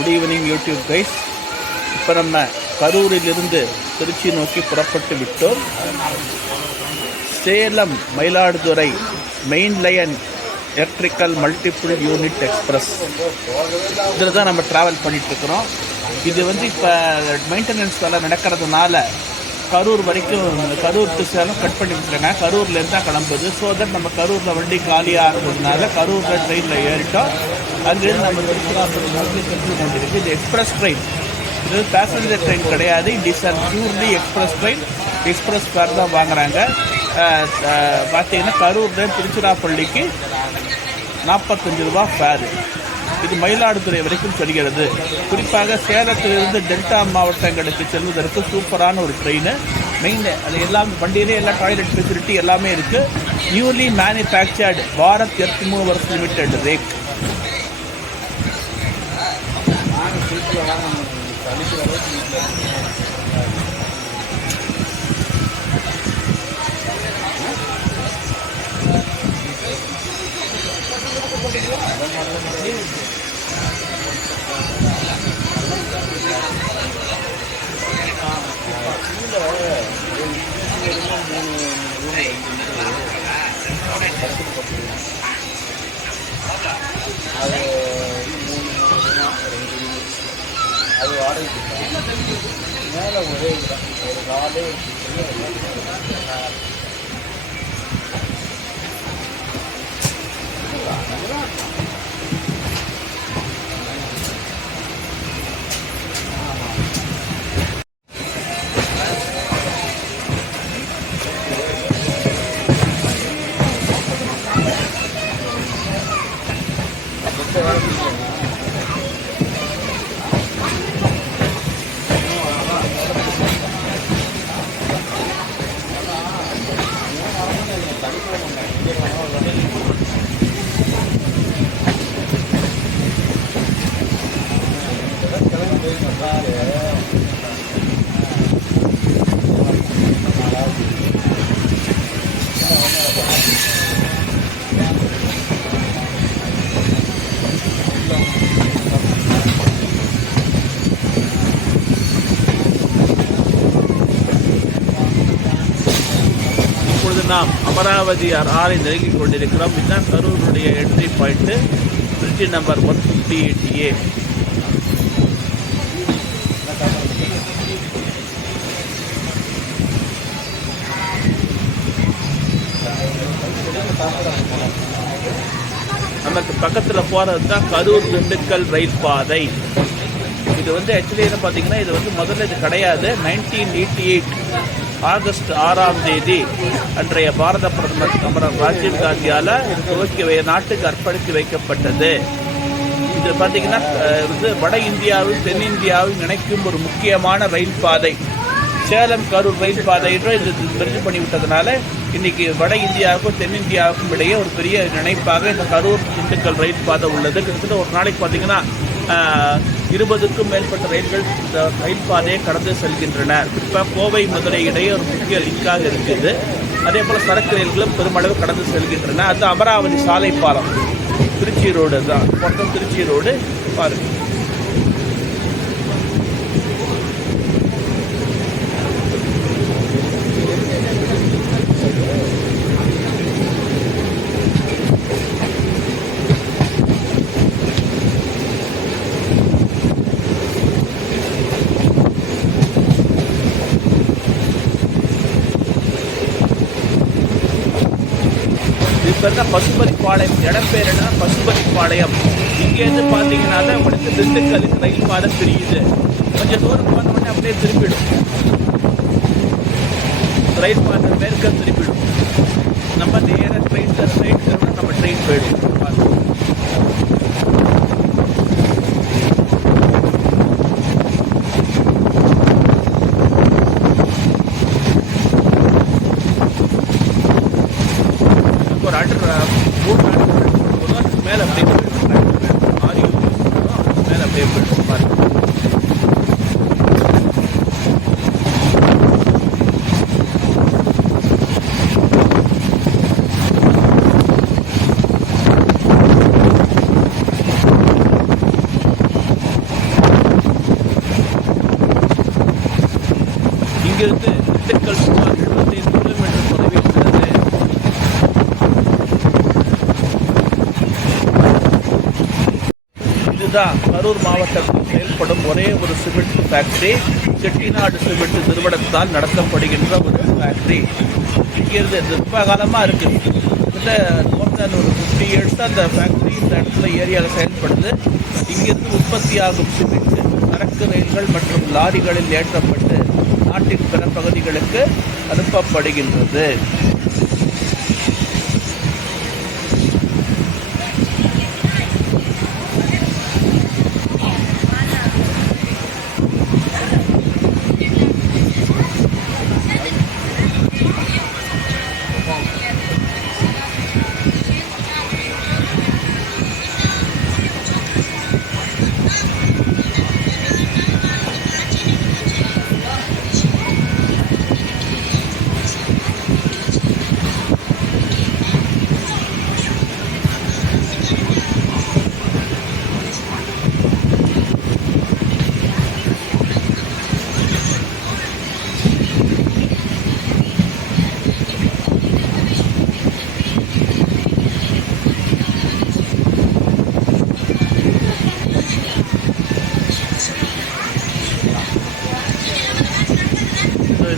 Good evening YouTube guys. இப்போ நம்ம கரூரிலிருந்து திருச்சி நோக்கி புறப்பட்டு விட்டோம். Salem Mayiladuthurai main line electrical multiple unit express இதில் தான் நம்ம ட்ராவல் பண்ணிகிட்ருக்குறோம். இது இப்போ மெயின்டெனன்ஸ் வேலை நடக்கிறதுனால கரூர் வரைக்கும், கரூர் டு சேலம் கட் பண்ணி விட்டுருங்க. கரூர்லேருந்து தான் கிளம்புது. ஸோ தட் நம்ம கரூரில் வண்டி காலியாக இருந்ததுனால கரூரில் ட்ரெயினில் ஏறிட்டோம். அங்கேருந்து நம்ம திருச்சிராப்பள்ளி நோக்கி சென்று கொண்டிருக்கு. இது எக்ஸ்பிரஸ் ட்ரெயின், இது பேசஞ்சர் ட்ரெயின் கிடையாது. It is and purely express train. Express fare தான் வாங்குகிறாங்க. பார்த்தீங்கன்னா கரூர்லேருந்து திருச்சிராப்பள்ளிக்கு 45 ரூபா ஃபேரு. இது மயிலாடுதுறை வரைக்கும் செல்கிறது. குறிப்பாக சேலத்திலிருந்து டெல்டா மாவட்டங்களுக்கு செல்வதற்கு சூப்பரான ஒரு ட்ரெயின். மெயின் அது எல்லாமே வண்டியிலே எல்லா டாய்லெட் ஃபெசிலிட்டி எல்லாமே இருக்குது. Newly manufactured Bharat earth movers limited rack. அது வாடகை மேலே ஒரே ஒரு நாலு நாம் அமராவதி ஆறை நெருங்கிக் கொண்டிருக்கிறோம். இதுதான் கரூருடைய entry point. Bridge number 158A. நமக்கு பக்கத்தில் போகிறது தான் கரூர் திண்டுக்கல் ரயில் பாதை. இது ஆக்சுவலி என்ன பார்த்தீங்கன்னா, இது முதல்ல இது கிடையாது. 1988 ஆகஸ்ட் 6ஆம் தேதி அன்றைய பாரத பிரதமர் ராஜீவ் காந்தியால் நாட்டுக்கு அர்ப்பணித்து வைக்கப்பட்டது. இது பார்த்தீங்கன்னா வட இந்தியாவில் தென்னிந்தியாவில் இணைக்கும் ஒரு முக்கியமான ரயில் பாதை. சேலம் கரூர் ரயில் பாதைன்ற இது பிரிஞ்சு பண்ணிவிட்டதுனால இன்னைக்கு வட இந்தியாவுக்கும் தென்னிந்தியாவுக்கும் இடையே ஒரு பெரிய இணைப்பாக இந்த கரூர் திண்டுக்கல் ரயில் பாதை உள்ளது. கிட்டத்தட்ட ஒரு நாளைக்கு பார்த்தீங்கன்னா 20க்கும் மேற்பட்ட ரயில்கள் இந்த ரயில் பாதையை கடந்து செல்கின்றன. குறிப்பாக கோவை மதுரை இடையே ஒரு முக்கிய லிங்காக இருக்குது. அதே போல் சரக்கு ரயில்களும் பெருமளவு கடந்து செல்கின்றன. அது அமராவதி சாலை பாலம், திருச்சி ரோடு தான், மொத்தம் திருச்சி ரோடு பாருங்கள். இப்போ பசுபதிப்பாளையம், இடம் பேர் என்ன பசுபதிப்பாளையம். இங்கேருந்து பார்த்தீங்கன்னா தான் உங்களுக்கு திண்டுக்கலுக்கு ரயில் பாதை பிரியுது. கொஞ்சம் தூரம் போன உடனே அப்படியே திரும்பிடும், ரயில் பாதை மேற்க திரும்பிடும். நம்ம நேராக ட்ரெயின் நம்ம ட்ரெயின் போயிடும். ஒரு மேலே அப்படியே மேலே அப்படியே போயிடும் பாருங்க. இங்கிருந்து திண்டுக்கல் சுமார் 75 கிலோமீட்டர் தொலைவில் உள்ளது. இதுதான் கரூர் மாவட்டத்தில் செயல்படும் ஒரே ஒரு சிமெண்ட் ஃபேக்டரி. செட்டிநாடு சிமெண்ட் நிறுவனத்தால் நடத்தப்படுகின்ற ஒரு ஃபேக்டரி. இங்கிருந்து ரொம்ப காலமாக இருக்குது. கிட்ட மோர் தேன் ஒரு 50 இயர்ஸாக அந்த ஃபேக்டரி இந்த இடத்துல ஏரியாவில் செயல்படுது. இங்கிருந்து உற்பத்தியாகும் சிமெண்ட் சரக்கு ரயில்கள் மற்றும் லாரிகளில் ஏற்றப்பட்டு நாட்டின் பிற பகுதிகளுக்கு அனுப்பப்படுகின்றது.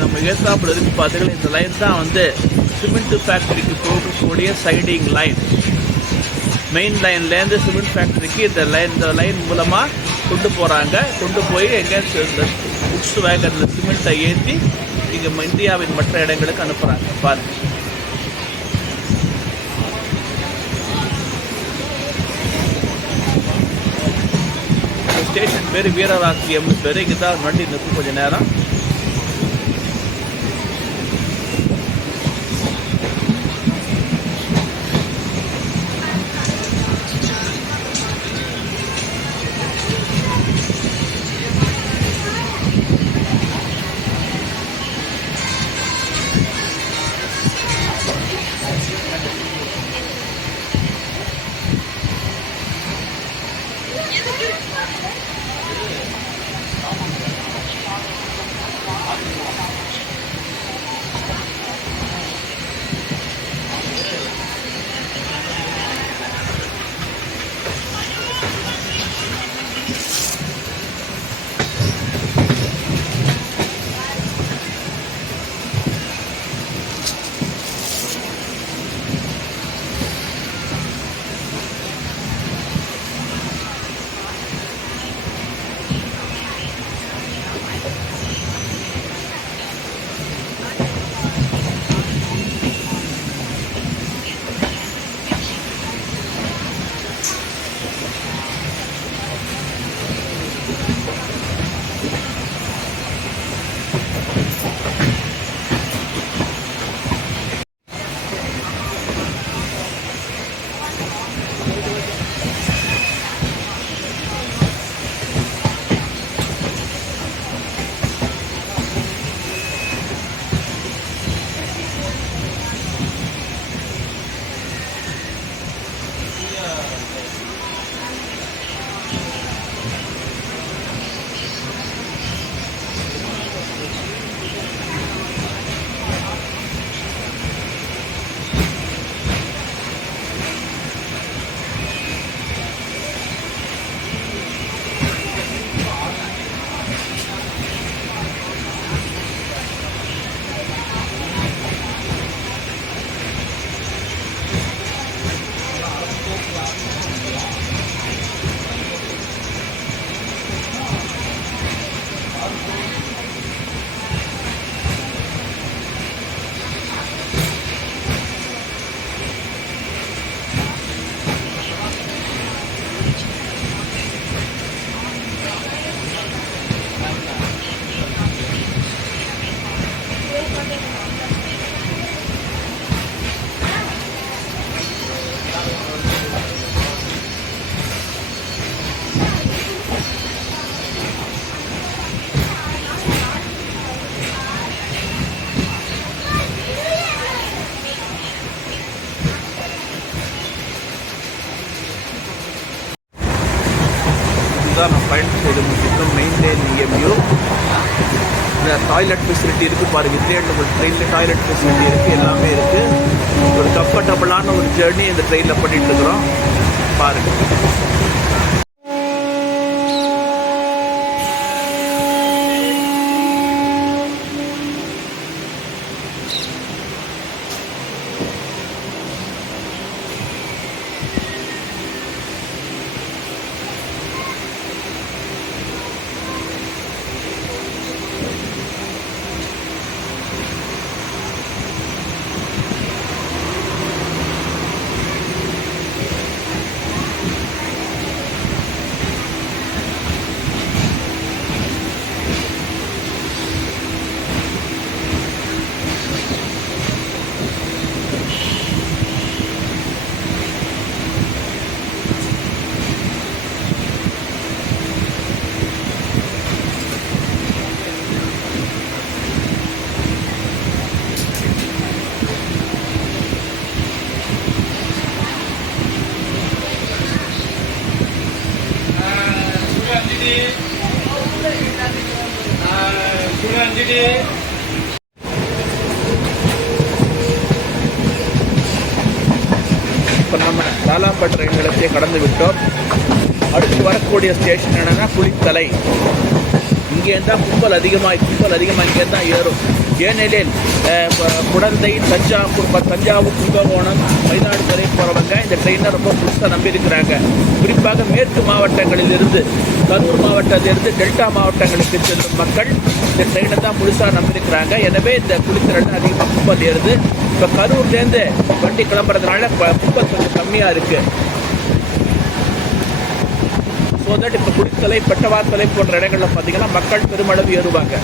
நம்ம ஏசாப்பில் இருக்கு பார்த்தீங்கன்னா இந்த லைன் தான் வந்து சிமெண்ட் ஃபேக்ட்ரிக்கு போகக்கூடிய சைடிங் லைன். மெயின் லைன்லேருந்து சிமெண்ட் ஃபேக்ட்ரிக்கு இந்த லைன் மூலமாக கொண்டு போகிறாங்க. கொண்டு போய் எங்கேயாச்சும் இந்த குட்ஸ் வேகனில் சிமெண்ட்டை ஏற்றி இங்கே இந்தியாவின் மற்ற இடங்களுக்கு அனுப்புகிறாங்க. பாருங்கள், ஸ்டேஷன் பேர் வீரராசியம் பேர். இங்கே தான் வண்டி நிற்கும் கொஞ்சம் நேரம். இதுதான் நான் பயணம் செய்து முடிச்சிருக்கோம் main line EMU. Toilet facility இருக்குது பாருங்கள். இதே நம்ம ட்ரெயினில் டாய்லெட் ஃபெசிலிட்டி இருக்குது, எல்லாமே இருக்குது. ஒரு கம்ஃபர்டபுளான ஒரு ஜேர்னி இந்த ட்ரெயினில் பண்ணிகிட்டு இருக்கிறோம் பாருங்கள். இப்போ நம்ம லாலாப்பட் ரயில் நிலையத்தை கடந்து விட்டோம். அடுத்து வரக்கூடிய ஸ்டேஷன் என்னன்னா குளித்தலை. இங்கேருந்தா கும்பல் அதிகமாக இங்கேருந்து தான் ஏறும். ஏனெனில் குடந்தை, தஞ்சாவூர், கும்பகோணம், மயிலாடுதுறை போகிறவங்க இந்த ட்ரெயினை ரொம்ப புதுசாக நம்பியிருக்கிறாங்க. குறிப்பாக மேற்கு மாவட்டங்களிலிருந்து, கரூர் மாவட்டத்திலிருந்து டெல்டா மாவட்டங்களுக்கு செல்லும் மக்கள் இந்த ட்ரெயினை தான் முழுசாக நம்பியிருக்கிறாங்க. எனவே இந்த குளித்தலையில் அதிகமாக கும்பல் ஏறுது. இப்போ கரூர்லேருந்து வண்டி கிளம்புறதுனால கும்பல் கொஞ்சம் கம்மியாக இருக்குது. ஸோ தட் இப்போ குளித்தலை, பெட்டவாத்தலை போன்ற இடங்களில் பார்த்தீங்கன்னா மக்கள் பெருமளவு ஏறுவாங்க.